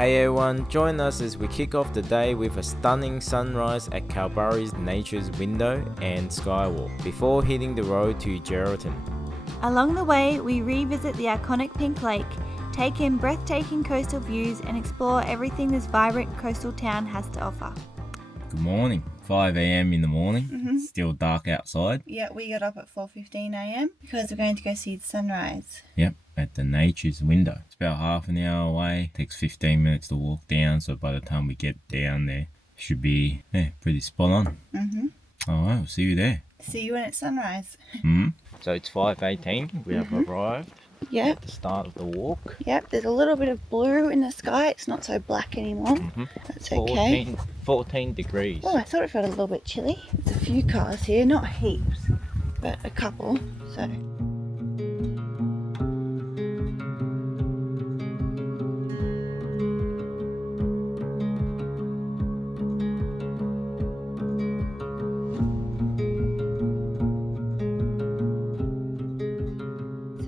Hey everyone, join us as we kick off the day with a stunning sunrise at Kalbarri's Nature's Window and Skywalk before hitting the road to Geraldton. Along the way, we revisit the iconic Pink Lake, take in breathtaking coastal views and explore everything this vibrant coastal town has to offer. Good morning. 5 a.m. in the morning. Still dark outside. Yeah, we got up at 4:15 a.m. because we're going to go see the sunrise. Yep, at the Nature's Window. It's about half an hour away. Takes 15 minutes to walk down, so by the time we get down there, should be pretty spot on. Alright, we'll see you there. See you when it's sunrise. So it's 5:18. We have arrived at the start of the walk. Yep, there's a little bit of blue in the sky. It's not so black anymore. That's okay. 14 degrees. Oh, I thought it felt a little bit chilly. There's a few cars here, not heaps, but a couple. So.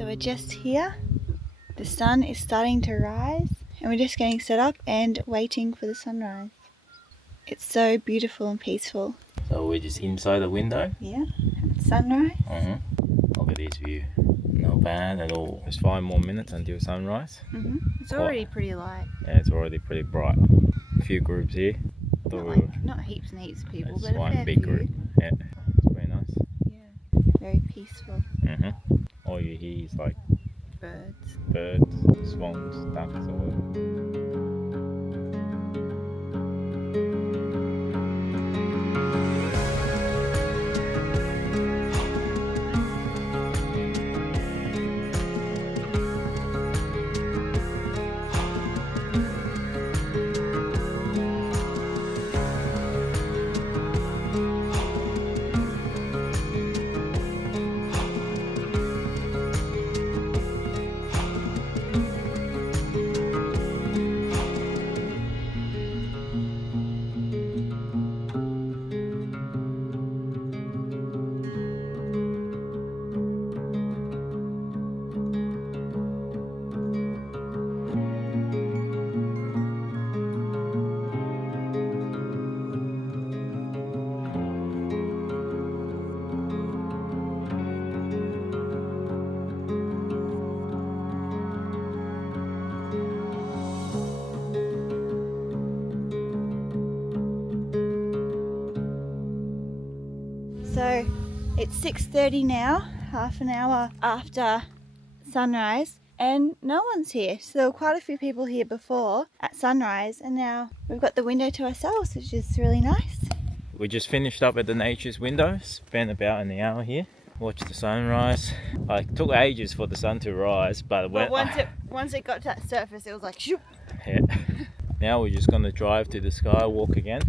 We're just here. The sun is starting to rise and we're just getting set up and waiting for the sunrise. It's so beautiful and peaceful. So we're just inside the window. Yeah, it's sunrise. Look at this view. Not bad at all. Just 5 more minutes until sunrise. It's already pretty light. Yeah, it's already pretty bright. A few groups here. Not heaps and heaps of people, it's but one a fair big few. group. Yeah, it's very nice. Yeah, very peaceful. All you hear is like Birds. swans, ducks, or whatever. So it's 6:30 now, half an hour after sunrise, and no one's here. So there were quite a few people here before at sunrise, and now we've got the window to ourselves, which is really nice. We just finished up at the Nature's Window, spent about an hour here, watched the sunrise. It took ages for the sun to rise, but once it got to that surface, it was like shoop. Yeah. Now we're just going to drive to the Skywalk again.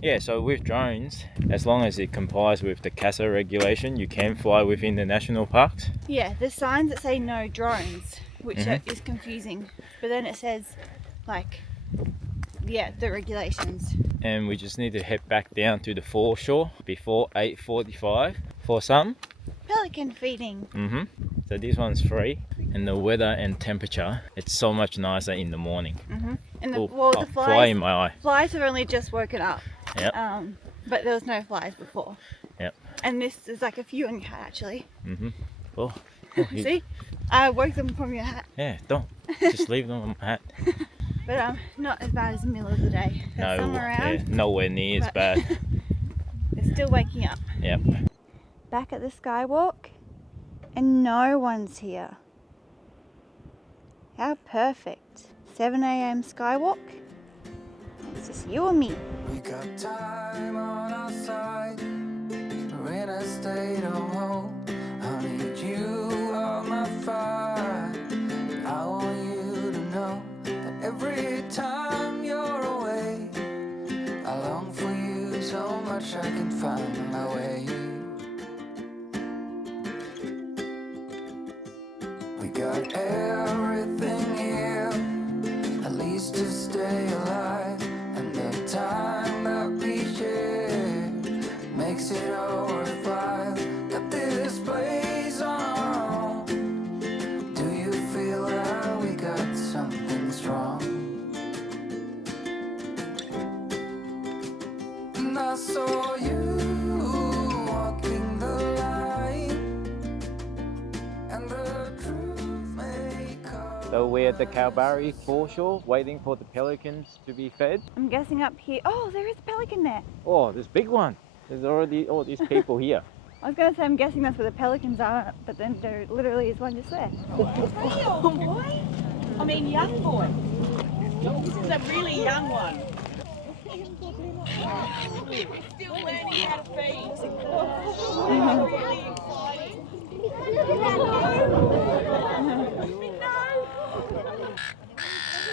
Yeah, so with drones, as long as it complies with the CASA regulation, you can fly within the national parks. Yeah, there's signs that say no drones, which is confusing. But then it says, the regulations. And we just need to head back down to the foreshore before 8:45 for some Pelican feeding. So this one's free, and the weather and temperature, it's so much nicer in the morning. And the fly in my eye. Flies have only just woken up. Yep. But there was no flies before. Yep. And there's like a few on your hat actually. Oh, See? I woke them from your hat. Yeah, don't. Just leave them on my hat. But not as bad as the middle of the day. There's some around. Nowhere near as bad. They're still waking up. Yep. Back at the Skywalk, and no one's here. How perfect. 7 a.m. Skywalk. It's just you and me. We got time on our side. We're in a state of hope. I need you on my fire. I want you to know that every time you're away, I long for you so much I can find my way. We got everything here, at least to stay alive. And the time that we share makes it all worthwhile. Got this place on our own. Do you feel that we got something strong? saw you walking the line, and the truth may come. So we're at the Kalbarri Foreshore, waiting for the pelicans to be fed. I'm guessing up here. Oh, there is a pelican there. Oh, this big one. There's already all these people here. I was going to say, I'm guessing that's where the pelicans are, but then there literally is one just there. Hey, old boy. I mean, young boy. This is a really young one. Still learning how to feed. Really exciting.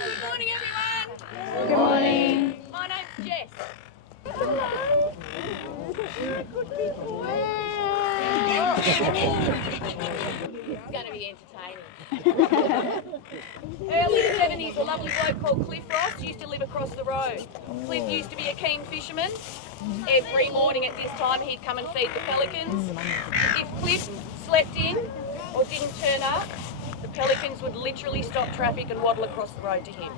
Good morning, everyone. Good morning. My name's Jess. It's going to be entertaining. Early 70s, a lovely bloke called Cliff Ross used to live across the road. Cliff used to be a keen fisherman. Every morning at this time, he'd come and feed the pelicans. If Cliff slept in or didn't turn up, the pelicans would literally stop traffic and waddle across the road to him.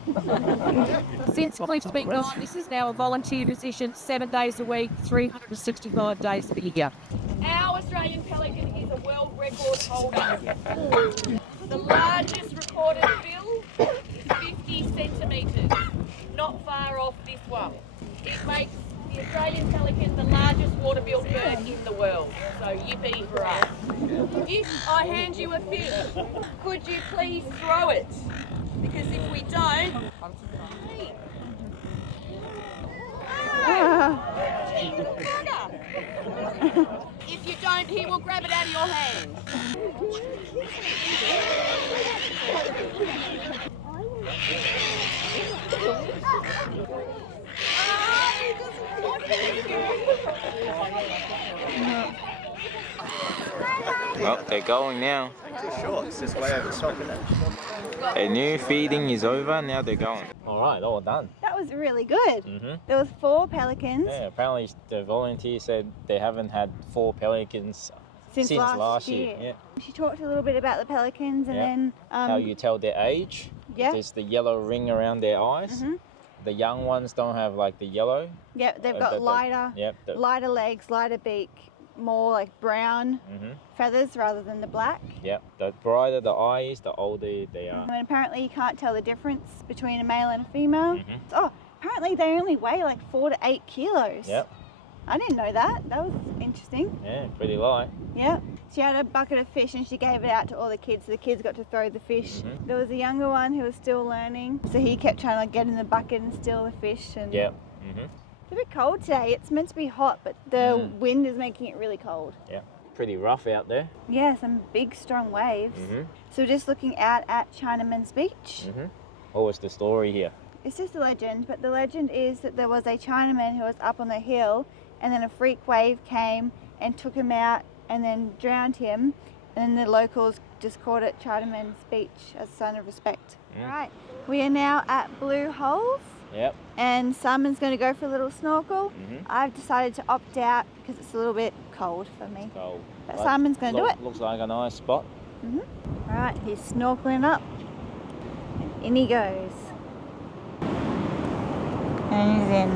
Since Cliff's been gone, this is now a volunteer position, 7 days a week, 365 days a year. Our Australian pelican is a world record holder. The largest recorded bill is 50 centimetres, not far off this one. It makes the Australian pelican the largest water-built bird in the world, so yippee for us. If I hand you a fish, could you please throw it? Because if we don't... Hey. If you don't, he will grab it out of your hand. Well, they're going now. Too short, it's this way over the top, isn't it? A new feeding is over, now they're going. Alright, all done. That was really good. There was 4 pelicans Yeah, apparently the volunteer said they haven't had 4 pelicans since last year. Yeah. She talked a little bit about the pelicans and Yeah. then How you tell their age. yeah. There's the yellow ring around their eyes. The young ones don't have like the yellow. Yep, they've got lighter Yep. lighter legs, lighter beak, more like brown feathers rather than the black. Yep. The brighter the eye is, the older they are. And apparently you can't tell the difference between a male and a female. Oh, apparently they only weigh like 4 to 8 kilos. Yep. I didn't know that. That was interesting. Yeah, pretty light. Yeah. She had a bucket of fish and she gave it out to all the kids, so the kids got to throw the fish. There was a younger one who was still learning, so he kept trying to like, get in the bucket and steal the fish. And Yep. it's a bit cold today. It's meant to be hot, but the wind is making it really cold. Yeah. Pretty rough out there. Yeah, some big strong waves. So we're just looking out at Chinaman's Beach. What was the story here? It's just a legend, but the legend is that there was a Chinaman who was up on the hill and then a freak wave came and took him out and then drowned him, and then the locals just called it Chinaman's Beach as a sign of respect. Right, we are now at Blue Holes. Yep. And Simon's going to go for a little snorkel. I've decided to opt out because it's a little bit cold for me. Cold. But Simon's going to do it. Looks like a nice spot. Right, he's snorkeling up. And in he goes. And he's in.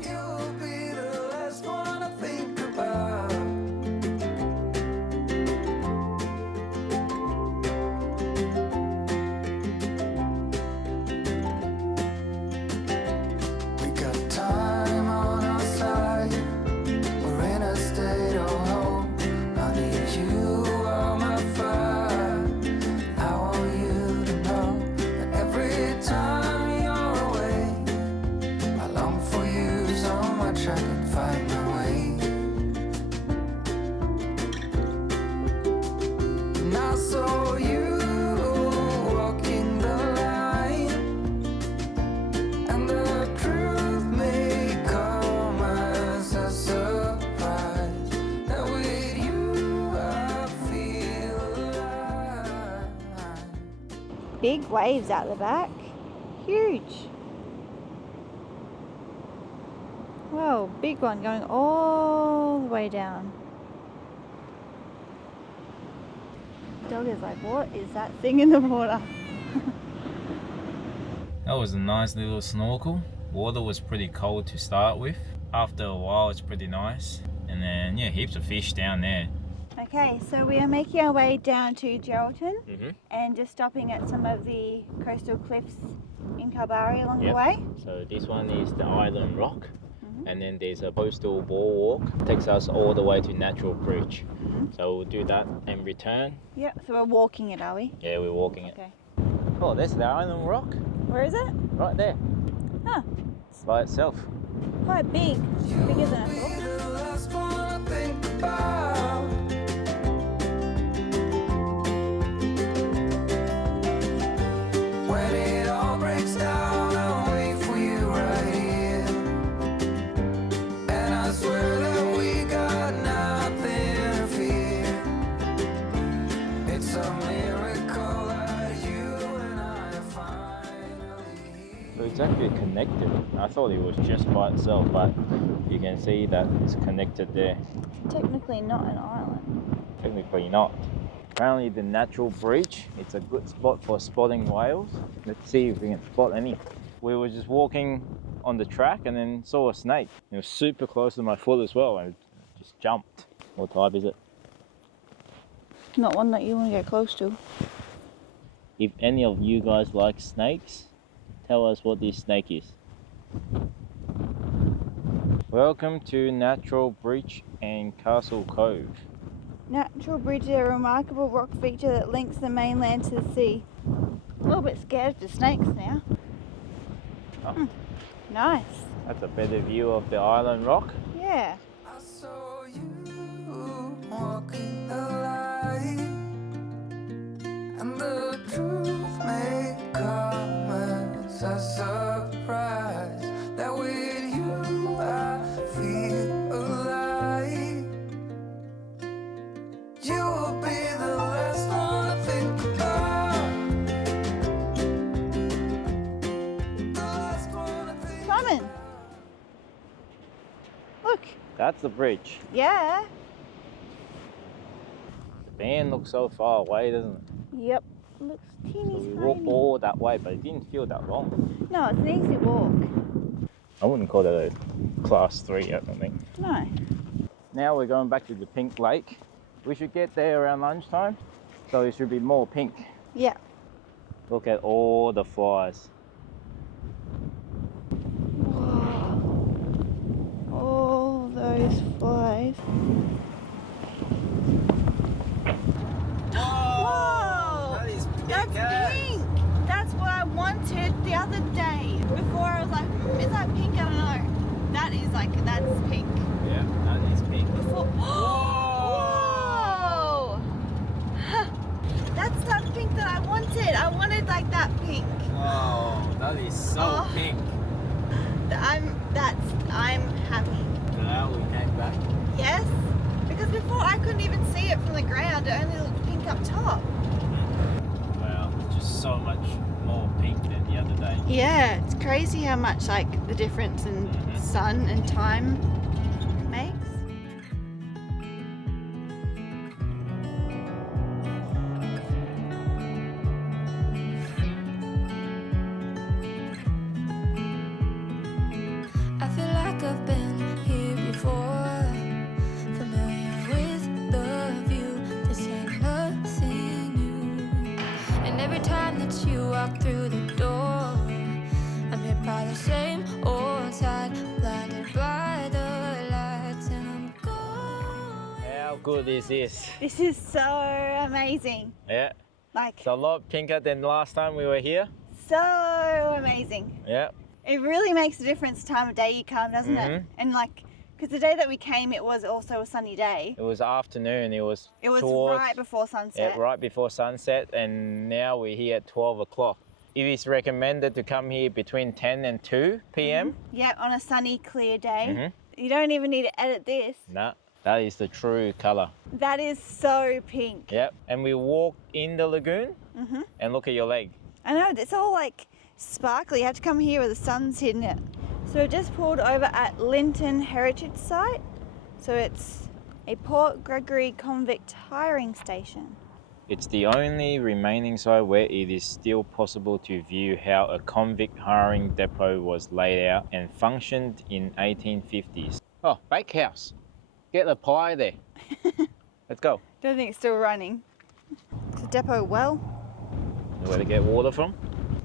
You'll be the last one I think about. We got time on our side. We're in a state of hope. I need you on my fire. I want you to know that every time you're away, I long for you so much I can find my way. And I saw you walking the line, and the truth may come as a surprise. That with you I feel alive. Big waves out the back. Huge. Whoa, big one going all the way down. Dog is like, what is that thing in the water? That was a nice little snorkel. Water was pretty cold to start with. After a while, it's pretty nice. And then, yeah, heaps of fish down there. Okay, so we are making our way down to Geraldton and just stopping at some of the coastal cliffs in Kalbarri along the way. So this one is the Island Rock, and then there's a coastal boardwalk. Takes us all the way to Natural Bridge. So we'll do that and return. Yep, so we're walking it, are we? Yeah, we're walking it. Okay. Oh, there's the Island Rock. Where is it? Right there. Huh, It's by itself. quite big. Bigger than I thought. The last one I think about. When it all breaks down, I'll wait for you right here. And I swear that we got nothing to fear. It's a miracle that you and I are finally here. So it's actually connected. I thought it was just by itself, but you can see that it's connected there. Technically not an island. Technically not. Apparently the Natural Bridge, it's a good spot for spotting whales. Let's see if we can spot any. We were just walking on the track and then saw a snake. It was super close to my foot as well. I just jumped. What type is it? Not one that you want to get close to. If any of you guys like snakes, tell us what this snake is. Welcome to Natural Bridge and Castle Cove. Natural Bridge is a remarkable rock feature that links the mainland to the sea. A little bit scared of the snakes now. Oh. Nice. That's a better view of the Island Rock. Yeah. I saw you walking the light, and the truth may come as a surprise. That with you I feel alive. You will be the last one I think about. The last one I think Simon. Look. That's the bridge. Yeah. The van looks so far away, doesn't it? Yep. Looks So teeny we tiny. walked all that way, but it didn't feel that long. No, it's an easy walk. I wouldn't call that a class 3 yet, I think. No. Now we're going back to the Pink Lake. We should get there around lunchtime, so it should be more pink. Yeah. Look at all the flies. All those flies. Whoa! That is pink, That's eh? pink! That's what I wanted the other day. Before I was like, is that pink? I don't know. That is like, that's pink. Yeah, that is pink. Before. Whoa! That's that pink that I wanted. I wanted like that pink. Oh, that is so Oh. pink. I'm happy. Now we came back. Yes, because before I couldn't even see it from the ground. It only looked pink up top. Wow, just so much more pink than the other day. Yeah, it's crazy how much like the difference in sun and time makes. I feel like I've been here before, familiar with the view. This ain't nothing new. And every time that you walk through the door, I'm hit by the same old tide, blinded by the lights, and I'm going. How good is this? This is so amazing. Yeah, Like, it's a lot pinker than last time we were here. so amazing. Yeah, It really makes a difference the time of day you come, doesn't it? And like, because the day that we came, it was also a sunny day. it was afternoon. It was Right before sunset. Yeah, right before sunset, and now we're here at 12 o'clock. It is recommended to come here between 10 and 2 p.m. Yeah, on a sunny, clear day. You don't even need to edit this. Nah, that is the true colour. That is so pink. Yep, and we walked in the lagoon, and look at your leg. I know, it's all like sparkly. You have to come here where the sun's hitting it. So we just pulled over at Lynton Heritage Site. So it's a Port Gregory convict hiring station. It's the only remaining site where it is still possible to view how a convict hiring depot was laid out and functioned in 1850s. Oh, bakehouse. Get the pie there. Let's go. Don't think it's still running. It's a depot well. Where to get water from?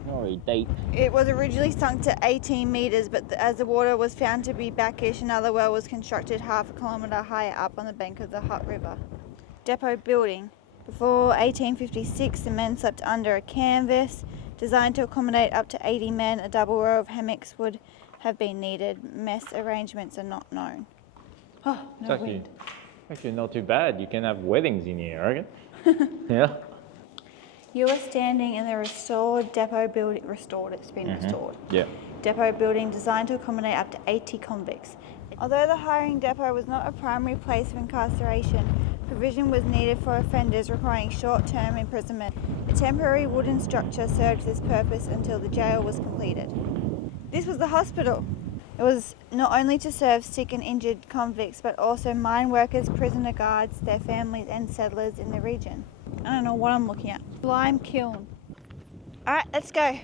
Very deep. It was originally sunk to 18 metres, but as the water was found to be backish, another well was constructed half a kilometre higher up on the bank of the Hutt River. Depot building. Before 1856, the men slept under a canvas. Designed to accommodate up to 80 men, a double row of hammocks would have been needed. Mess arrangements are not known. Oh, no It's wind. actually not too bad. You can have weddings in here, I reckon. Yeah. You are standing in the restored depot building. Restored, it's been restored. Yeah. Depot building designed to accommodate up to 80 convicts. Although the hiring depot was not a primary place of incarceration, provision was needed for offenders requiring short-term imprisonment. A temporary wooden structure served this purpose until the jail was completed. This was the hospital. It was not only to serve sick and injured convicts, but also mine workers, prisoner guards, their families and settlers in the region. I don't know what I'm looking at. Lime kiln. All right, let's go.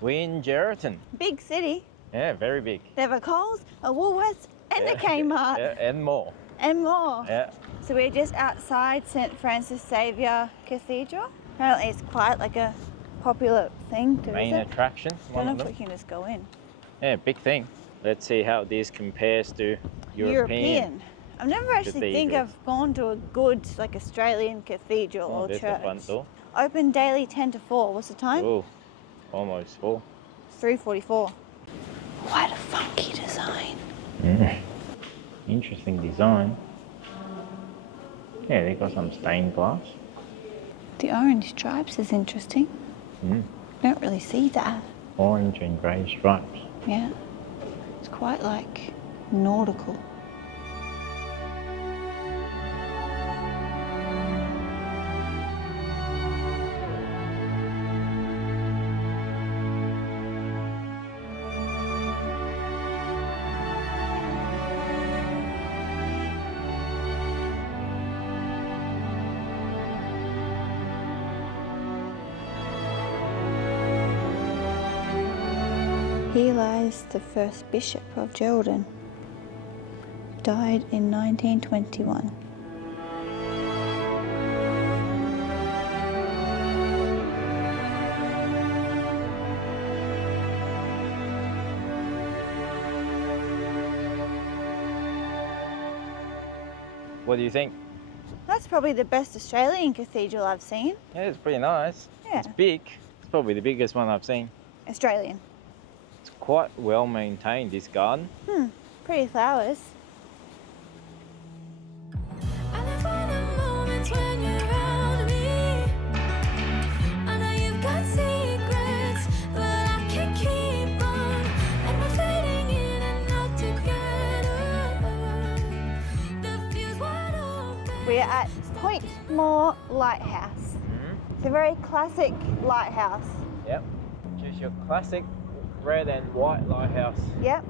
We're in Geraldton. Big city. Yeah, very big. They have a Coles, a Woolworths and a Kmart. Yeah, and more. And more. Yeah. So we're just outside St. Francis Xavier Cathedral. Apparently it's quite like a popular thing to Main visit. attraction, I one don't of know if them. we can just go in. Yeah, big thing. Let's see how this compares to European. I've never actually think cathedrals. I've gone to a good like Australian cathedral Oh, or there's church. the front door. Open daily 10 to 4. What's the time? Oh, almost full. 3:44. Quite a funky design. Interesting design. Yeah, they got some stained glass. The orange stripes is interesting. Don't really see that. Orange and grey stripes. Yeah. It's quite like nautical. Here lies the first bishop of Geraldton. Died in 1921. What do you think? That's probably the best Australian cathedral I've seen. Yeah, it's pretty nice. Yeah. It's big. It's probably the biggest one I've seen. Australian. It's quite well maintained, this garden. Pretty flowers. I live for the moments when you're around me. I know you've got secrets, but I can't keep on. And we're fading in and out together. The view's wide open. We are at Point More Lighthouse. It's a very classic lighthouse. Yep. Just your classic red and white lighthouse. Yep.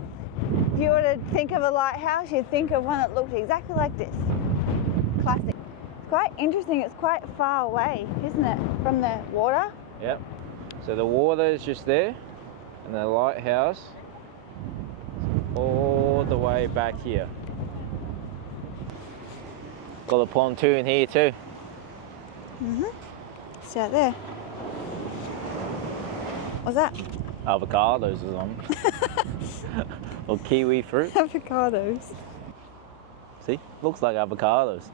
If you were to think of a lighthouse, you'd think of one that looked exactly like this. Classic. It's quite interesting. It's quite far away, isn't it, from the water? Yep. So the water is just there, and the lighthouse all the way back here. Got a pontoon here too. It's out there. What's that? Avocados or something. Or kiwi fruit. Avocados. See? Looks like avocados.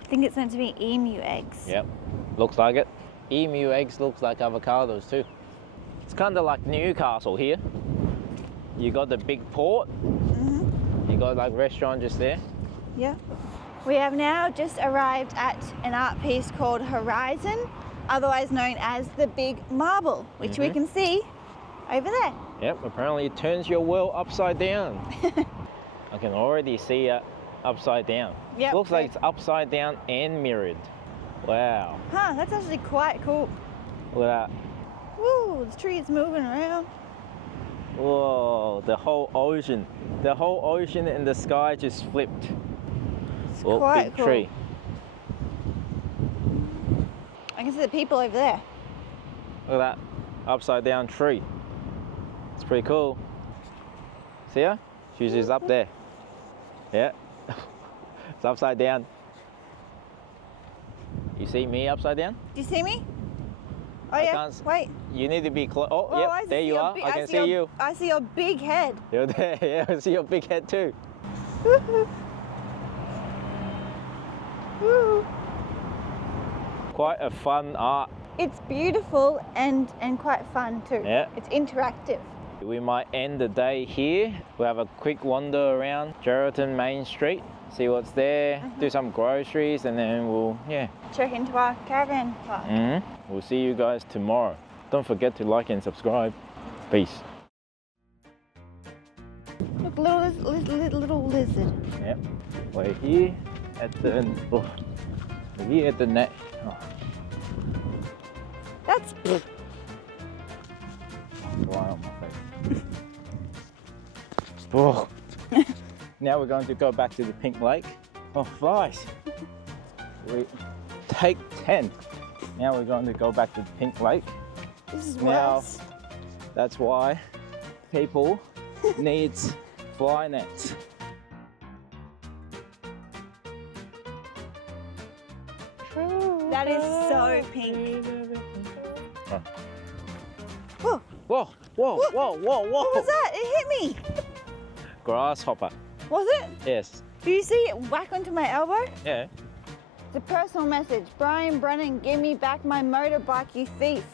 I think it's meant to be emu eggs. Yep. Looks like it. Emu eggs looks like avocados too. It's kind of like Newcastle here. You got the big port. You got like restaurant just there. Yep. We have now just arrived at an art piece called Horizon, otherwise known as the Big Marble, which we can see over there. Yep, apparently it turns your world upside down. I can already see it upside down. Yep. Looks like it's upside down and mirrored. Wow. Huh, that's actually quite cool. Look at that. Woo, the tree's moving around. Whoa, the whole ocean. The whole ocean and the sky just flipped. It's Oh, quite big cool. tree. I can see the people over there. Look at that upside down tree. It's pretty cool. See her? She's just up there. Yeah. It's upside down. You see me upside down? Do you see me? Oh I yeah. can't Wait. You need to be close. Oh, Oh, yep, I there see you your are. big- I can see your- you. I see your big head. You're there. Yeah, I see your big head too. Woo. Quite a fun art. It's beautiful and quite fun too. Yeah. It's interactive. We might end the day here. We'll have a quick wander around Geraldton Main Street, see what's there, do some groceries, and then we'll, yeah. Check into our caravan park. We'll see you guys tomorrow. Don't forget to like and subscribe. Peace. Look, little lizard. Yep. We're here at the, oh, we're here at the net. Oh, That's fly on my face. Oh. Now we're going to go back to the pink lake. Oh, flies. We take 10. Now we're going to go back to the pink lake. this is Now- worse. That's why people needs fly nets. That is so pink. Whoa, Whoa, whoa, whoa, whoa, whoa. what was that? It hit me. Grasshopper. Was it? Yes. Do you see it whack onto my elbow? Yeah. It's a personal message. Brian Brennan, give me back my motorbike, you thief.